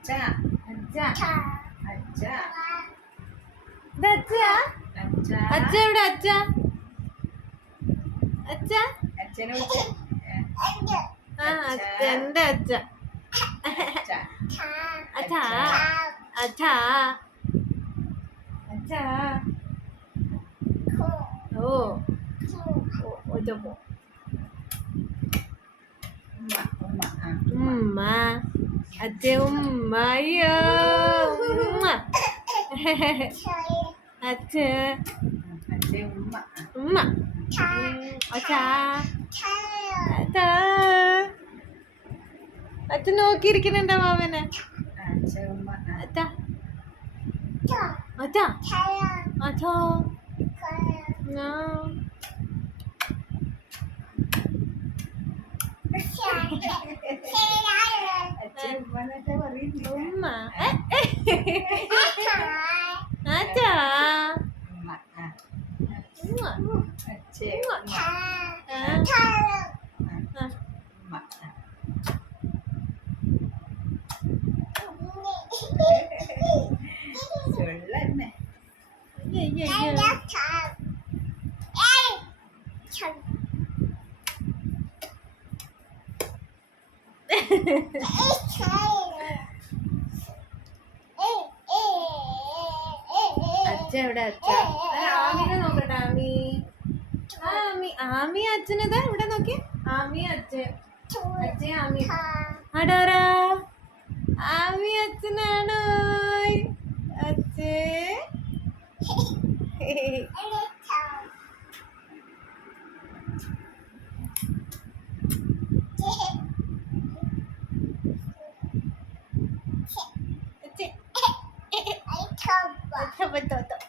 അച്ഛ അച്ഛ അച്ഛ ഇത് അച്ഛയാ? അച്ഛ അച്ഛ എവിടെ അച്ഛ? അച്ഛ? അച്ഛനെ വിളിച്ച് ആ അച്ഛ, എന്റെ അച്ഛ. അച്ഛ അച്ഛ അച്ഛ അച്ഛ. ഓ ഓ ഉമ്മ ഉമ്മ ആ ഉമ്മ. അച്ഛ ഉമ്മ. അയ്യോ ഉമ്മ. അച്ഛ അച്ഛ ഉമ്മ ഉമ്മ. അച്ഛ അച്ഛ. അച്ഛൻ നോക്കിയിരിക്കുന്നുണ്ടോ മാമനെ? അച്ഛ ഉമ്മ അച്ഛ അച്ഛ അച്ഛ. അച്ഛ ഉമ്മ എന്നൊക്കെ പറയുന്നില്ല ഉമ്മ. അച്ഛ ഉമ്മ ആ ഉമ്മ. അച്ഛ ഉമ്മ ഉമ്മ ചൊല്ലന്നെ അച്ഛ എവിടെ അച്ഛ? ആമിനെ നോക്കട്ടെ. ആമി ആമി ആമി അച്ഛനതാ ഇവിടെ നോക്കി. ആമി അച്ഛൻ. അച്ഛ ആമി അടോറാ. ആമി അച്ഛനാണോ? അച്ഛേ അച്ഛേ. അച്ഛ